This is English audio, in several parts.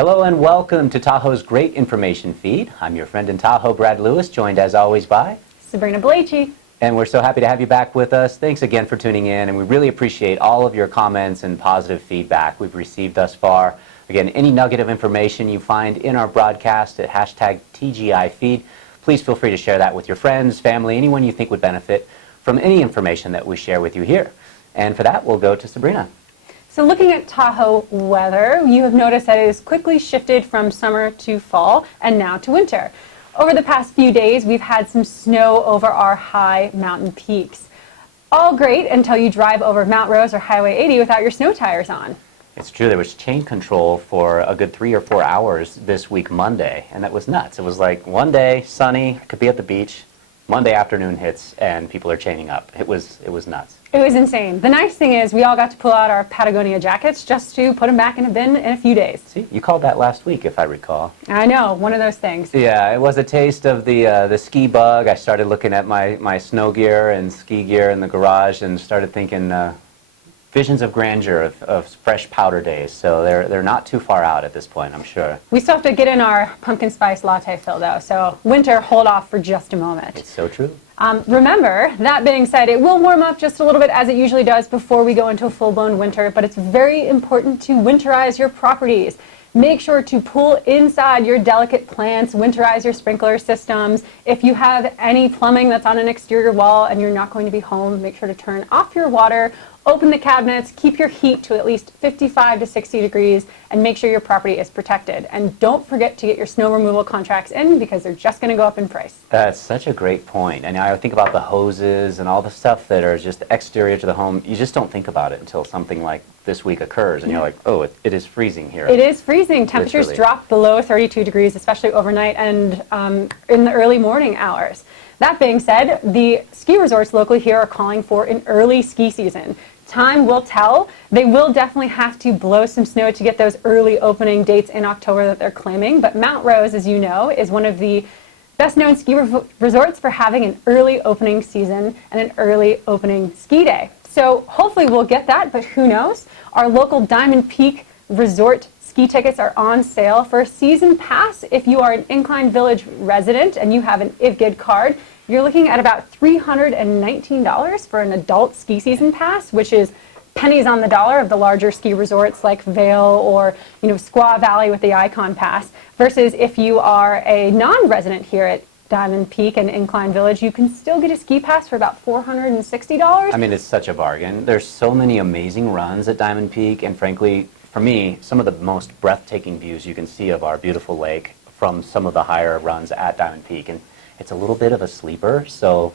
Hello and welcome to Tahoe's Great Information Feed. I'm your friend in Tahoe, Brad Lewis, joined as always by Sabrina Belleci. And we're so happy to have you back with us. Thanks again for tuning in, and we really appreciate all of your comments and positive feedback we've received thus far. Again, any nugget of information you find in our broadcast at hashtag TGI feed, please feel free to share that with your friends, family, anyone you think would benefit from any information that we share with you here. And for that, we'll go to Sabrina. So looking at Tahoe weather, you have noticed that it has quickly shifted from summer to fall and now to winter. Over the past few days, we've had some snow over our high mountain peaks. All great until you drive over Mount Rose or Highway 80 without your snow tires on. It's true, there was chain control for a good 3 or 4 hours this week Monday, and that was nuts. It was like one day, sunny, I could be at the beach, Monday afternoon hits, and people are chaining up. It was nuts. It was insane. The nice thing is we all got to pull out our Patagonia jackets just to put them back in a bin in a few days. See, you called that last week, if I recall. I know, one of those things. Yeah, it was a taste of the ski bug. I started looking at my snow gear and ski gear in the garage and started thinking visions of grandeur of fresh powder days. So they're not too far out at this point, I'm sure. We still have to get in our pumpkin spice latte fill, though, so winter, hold off for just a moment. It's so true. Remember, that being said, it will warm up just a little bit as it usually does before we go into a full-blown winter, but it's very important to winterize your properties. Make sure to pull inside your delicate plants, winterize your sprinkler systems. If you have any plumbing that's on an exterior wall and you're not going to be home, make sure to turn off your water, open the cabinets, keep your heat to at least 55 to 60 degrees, and make sure your property is protected. And don't forget to get your snow removal contracts in because they're just going to go up in price. That's such a great point. And I think about the hoses and all the stuff that are just exterior to the home. You just don't think about it until something like this week occurs, and you're like, oh, it is freezing here. It is freezing. Temperatures drop below 32 degrees, especially overnight and in the early morning hours. That being said, the ski resorts locally here are calling for an early ski season. Time will tell. They will definitely have to blow some snow to get those early opening dates in October that they're claiming, but Mount Rose, as you know, is one of the best-known ski resorts for having an early opening season and an early opening ski day. So hopefully we'll get that, but who knows? Our local Diamond Peak Resort ski tickets are on sale for a season pass. If you are an Incline Village resident and you have an IVGID card, you're looking at about $319 for an adult ski season pass, which is pennies on the dollar of the larger ski resorts like Vail or Squaw Valley with the Icon Pass, versus if you are a non-resident here at Diamond Peak and Incline Village, you can still get a ski pass for about $460. I mean, it's such a bargain. There's so many amazing runs at Diamond Peak, and frankly, for me, some of the most breathtaking views you can see of our beautiful lake from some of the higher runs at Diamond Peak. And it's a little bit of a sleeper, so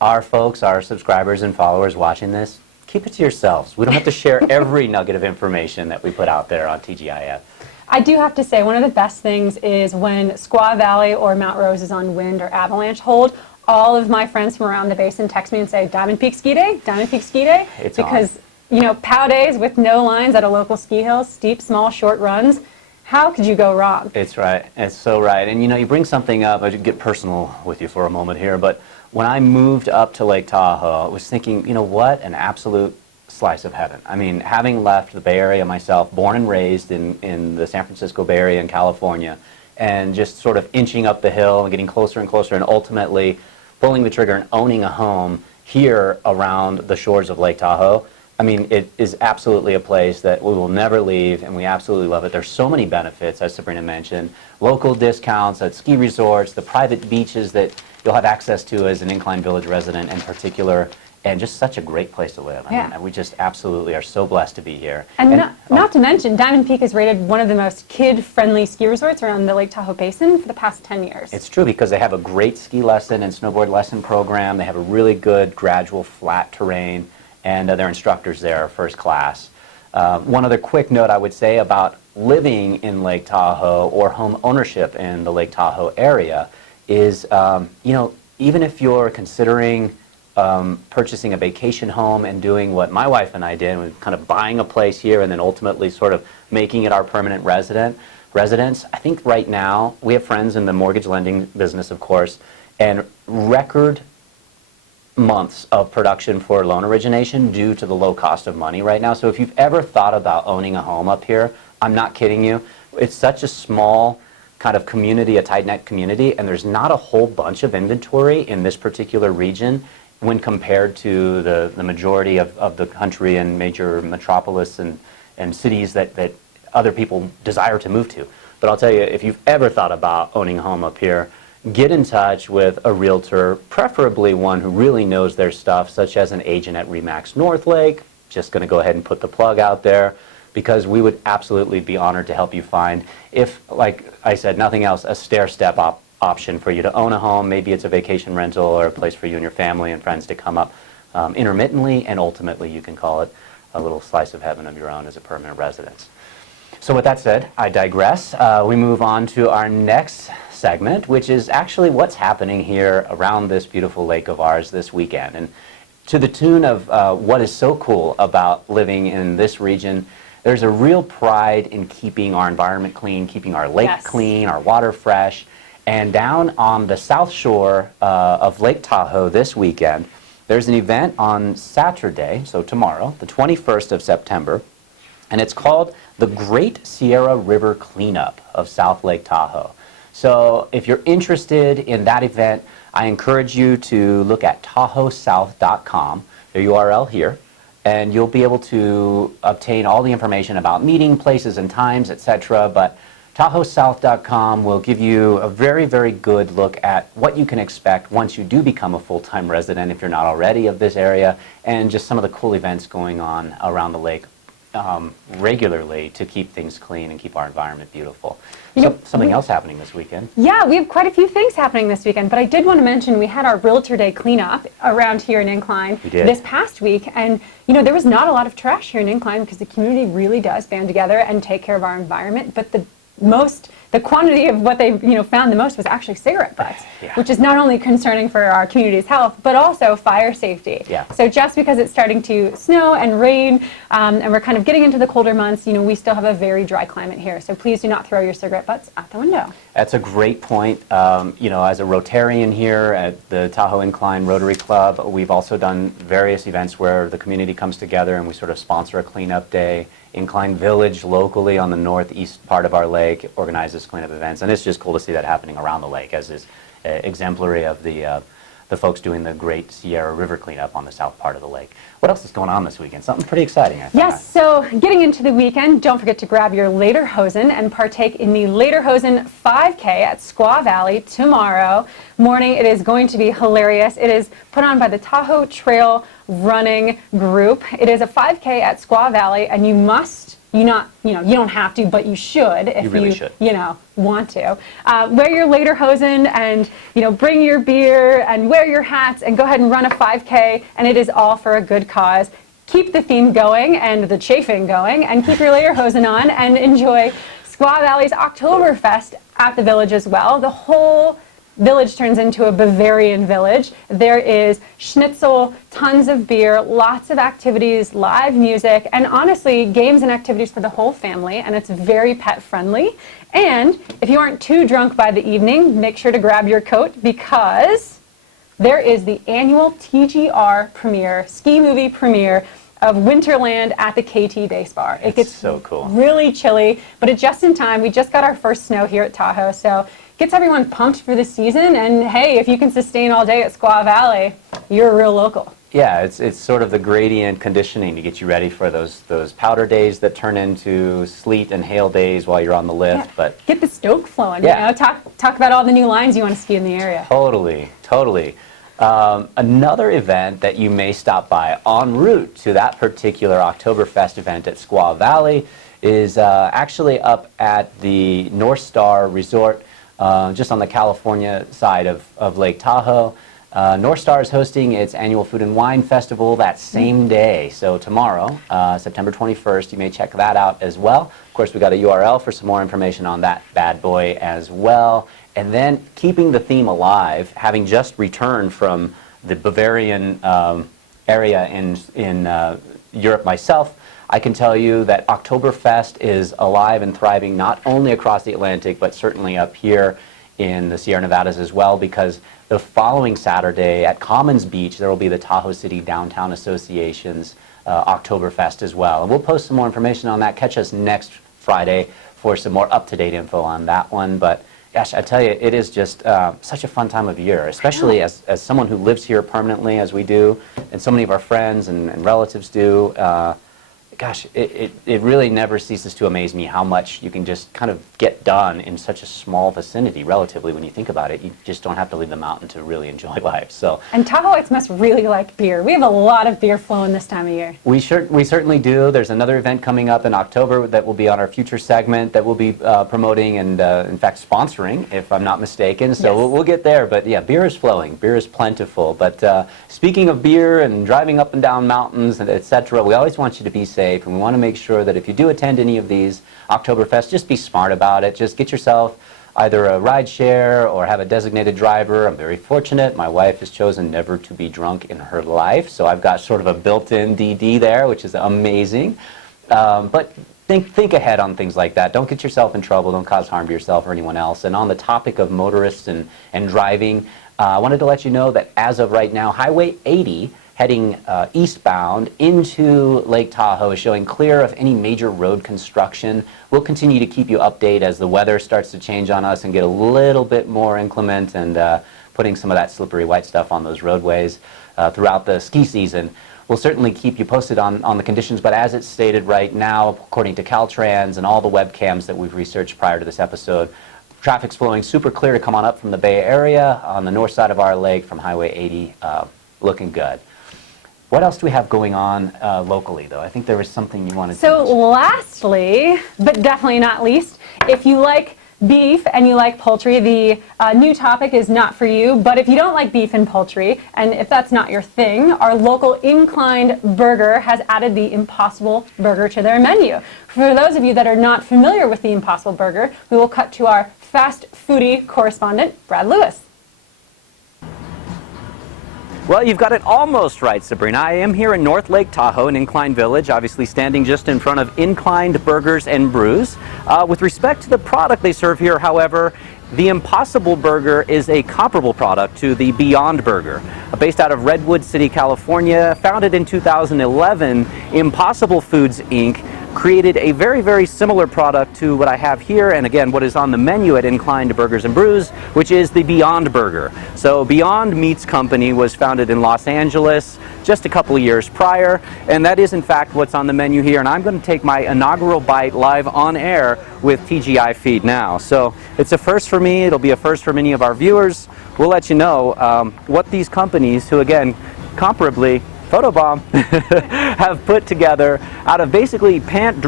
our folks, our subscribers and followers watching this, keep it to yourselves. We don't have to share every nugget of information that we put out there on TGIF. I do have to say, one of the best things is when Squaw Valley or Mount Rose is on wind or avalanche hold, all of my friends from around the basin text me and say, Diamond Peak Ski Day, Diamond Peak Ski Day. It's because, POW days with no lines at a local ski hill, steep, small, short runs. How could you go wrong? It's right. It's so right. And you bring something up, I should get personal with you for a moment here, but when I moved up to Lake Tahoe, I was thinking, what an absolute slice of heaven. I mean, having left the Bay Area myself, born and raised in the San Francisco Bay Area in California, and just sort of inching up the hill and getting closer and closer and ultimately pulling the trigger and owning a home here around the shores of Lake Tahoe. I mean, it is absolutely a place that we will never leave, and we absolutely love it. There's so many benefits, as Sabrina mentioned. Local discounts at ski resorts, the private beaches that you'll have access to as an Incline Village resident in particular, and just such a great place to live. I mean, we just absolutely are so blessed to be here. And not to mention, Diamond Peak is rated one of the most kid-friendly ski resorts around the Lake Tahoe Basin for the past 10 years. It's true, because they have a great ski lesson and snowboard lesson program. They have a really good, gradual, flat terrain, and their instructors there are first class. One other quick note I would say about living in Lake Tahoe or home ownership in the Lake Tahoe area is, even if you're considering purchasing a vacation home and doing what my wife and I did, kind of buying a place here and then ultimately sort of making it our permanent residence, I think right now we have friends in the mortgage lending business, of course, and record months of production for loan origination due to the low cost of money right now. So if you've ever thought about owning a home up here, I'm not kidding you, it's such a small kind of community, a tight-knit community, and there's not a whole bunch of inventory in this particular region when compared to the majority of the country and major metropolis and cities that other people desire to move to. But I'll tell you, if you've ever thought about owning a home up here, get in touch with a realtor, preferably one who really knows their stuff, such as an agent at RE/MAX Northlake. Just going to go ahead and put the plug out there, because we would absolutely be honored to help you find, if, like I said, nothing else, a stair-step option for you to own a home. Maybe it's a vacation rental or a place for you and your family and friends to come up intermittently, and ultimately you can call it a little slice of heaven of your own as a permanent residence. So with that said, I digress. We move on to our next segment, which is actually what's happening here around this beautiful lake of ours this weekend. And to the tune of what is so cool about living in this region, there's a real pride in keeping our environment clean, keeping our lake clean, our water fresh. And down on the south shore of Lake Tahoe this weekend, there's an event on Saturday, so tomorrow, the 21st of September, and it's called the Great Sierra River Cleanup of South Lake Tahoe. So if you're interested in that event, I encourage you to look at TahoeSouth.com, the URL here, and you'll be able to obtain all the information about meeting places and times, etc. But TahoeSouth.com will give you a very, very good look at what you can expect once you do become a full-time resident, if you're not already, of this area, and just some of the cool events going on around the lake regularly to keep things clean and keep our environment beautiful. So, something else happening this weekend. Yeah, we have quite a few things happening this weekend, but I did want to mention we had our Realtor Day cleanup around here in Incline this past week, and there was not a lot of trash here in Incline because the community really does band together and take care of our environment, but the quantity of what they found the most was actually cigarette butts, which is not only concerning for our community's health, but also fire safety. So just because it's starting to snow and rain, and we're kind of getting into the colder months, we still have a very dry climate here. So please do not throw your cigarette butts out the window. That's a great point. As a Rotarian here at the Tahoe Incline Rotary Club, we've also done various events where the community comes together and we sort of sponsor a cleanup day. Incline Village locally on the northeast part of our lake organizes cleanup events, and it's just cool to see that happening around the lake, as is exemplary of the folks doing the Great Sierra River cleanup on the south part of the lake. What else is going on this weekend? Something pretty exciting, I think. Yes, so getting into the weekend, don't forget to grab your Lederhosen and partake in the Lederhosen 5K at Squaw Valley tomorrow morning. It is going to be hilarious. It is put on by the Tahoe Trail Running Group. It is a 5K at Squaw Valley, and you must, you don't have to, but you should if you want to. Wear your Lederhosen and, bring your beer and wear your hats and go ahead and run a 5K, and it is all for a good cause. Keep the theme going and the chafing going, and keep your Lederhosen on and enjoy Squaw Valley's Oktoberfest at the village as well. The whole village turns into a Bavarian village. There is schnitzel, tons of beer, lots of activities, live music, and honestly, games and activities for the whole family, and it's very pet friendly. And if you aren't too drunk by the evening, make sure to grab your coat, because there is the annual TGR premiere, ski movie premiere of Winterland at the KT Base Bar. It gets so cool. Really chilly, but it's just in time. We just got our first snow here at Tahoe, so gets everyone pumped for the season, and hey, if you can sustain all day at Squaw Valley, you're a real local. Yeah, it's sort of the gradient conditioning to get you ready for those powder days that turn into sleet and hail days while you're on the lift. But get the stoke flowing. Talk about all the new lines you want to ski in the area. Totally. Another event that you may stop by en route to that particular Oktoberfest event at Squaw Valley is actually up at the North Star Resort, just on the California side of Lake Tahoe. North Star is hosting its annual Food and Wine Festival that same day. So tomorrow, September 21st, you may check that out as well. Of course, we got a URL for some more information on that bad boy as well. And then keeping the theme alive, having just returned from the Bavarian area in Europe myself, I can tell you that Oktoberfest is alive and thriving not only across the Atlantic, but certainly up here in the Sierra Nevadas as well, because the following Saturday at Commons Beach, there will be the Tahoe City Downtown Association's Oktoberfest as well. And we'll post some more information on that. Catch us next Friday for some more up-to-date info on that one. But gosh, I tell you, it is just such a fun time of year, especially as someone who lives here permanently, as we do, and so many of our friends and relatives do. Gosh, it really never ceases to amaze me how much you can just kind of get done in such a small vicinity, relatively, when you think about it. You just don't have to leave the mountain to really enjoy life. So, and Tahoeites must really like beer. We have a lot of beer flowing this time of year. We certainly do. There's another event coming up in October that will be on our future segment that we'll be promoting and, in fact, sponsoring, if I'm not mistaken. So yes. we'll get there. But yeah, beer is flowing. Beer is plentiful. But speaking of beer and driving up and down mountains, and etc., we always want you to be safe. And we want to make sure that if you do attend any of these Oktoberfest, just be smart about it. Just get yourself either a ride share or have a designated driver. I'm very fortunate. My wife has chosen never to be drunk in her life, so I've got sort of a built-in DD there, which is amazing. But think ahead on things like that. Don't get yourself in trouble. Don't cause harm to yourself or anyone else. And on the topic of motorists and driving, I wanted to let you know that as of right now, Highway 80 heading eastbound into Lake Tahoe is showing clear of any major road construction. We'll continue to keep you updated as the weather starts to change on us and get a little bit more inclement and putting some of that slippery white stuff on those roadways throughout the ski season. We'll certainly keep you posted on the conditions, but as it's stated right now, according to Caltrans and all the webcams that we've researched prior to this episode, traffic's flowing super clear to come on up from the Bay Area on the north side of our lake from Highway 80, looking good. What else do we have going on locally, though? I think there was something you wanted to mention. So lastly, but definitely not least, if you like beef and you like poultry, the new topic is not for you. But if you don't like beef and poultry, and if that's not your thing, our local Inclined Burger has added the Impossible Burger to their menu. For those of you that are not familiar with the Impossible Burger, we will cut to our fast foodie correspondent, Brad Lewis. Well, you've got it almost right, Sabrina. I am here in North Lake Tahoe in Incline Village, obviously standing just in front of Inclined Burgers and Brews. With respect to the product they serve here, however, the Impossible Burger is a comparable product to the Beyond Burger. Based out of Redwood City, California, founded in 2011, Impossible Foods, Inc. created a very, very similar product to what I have here, and again, what is on the menu at Inclined Burgers and Brews, which is the Beyond Burger. So Beyond Meats Company was founded in Los Angeles just a couple of years prior, and that is in fact what's on the menu here, and I'm going to take my inaugural bite live on air with TGI Feed now. So it's a first for me, it'll be a first for many of our viewers. We'll let you know what these companies, who again, comparably, Photobomb, have put together out of basically plant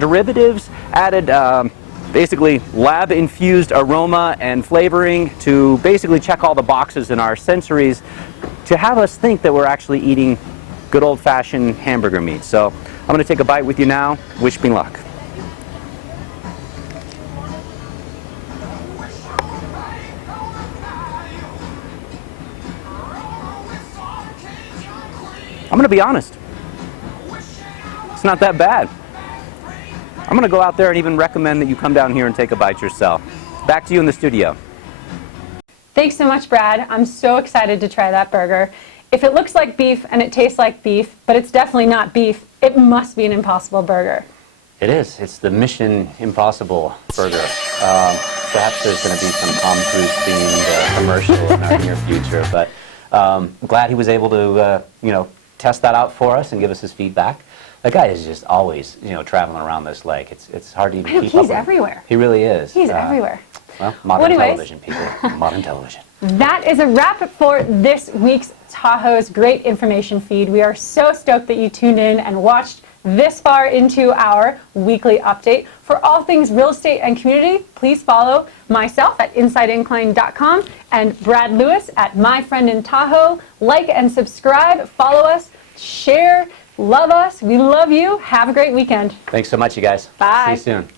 derivatives, added basically lab-infused aroma and flavoring to basically check all the boxes in our sensories to have us think that we're actually eating good old-fashioned hamburger meat. So I'm going to take a bite with you now. Wish me luck. I'm going to be honest. It's not that bad. I'm going to go out there and even recommend that you come down here and take a bite yourself. Back to you in the studio. Thanks so much, Brad. I'm so excited to try that burger. If it looks like beef and it tastes like beef, but it's definitely not beef, it must be an Impossible Burger. It is. It's the Mission Impossible Burger. Perhaps there's going to be some Tom Cruise themed commercial in our near future, but I'm glad he was able to, test that out for us and give us his feedback. That guy is just always, traveling around this lake. It's hard to even keep up with. He's everywhere. He really is. He's everywhere. Well, modern television, people. Modern television. That is a wrap for this week's Tahoe's Great Information Feed. We are so stoked that you tuned in and watched this far into our weekly update. For all things real estate and community, please follow myself at InsideIncline.com and Brad Lewis at My Friend in Tahoe. Like and subscribe, follow us, share, love us. We love you. Have a great weekend. Thanks so much, you guys. Bye. See you soon.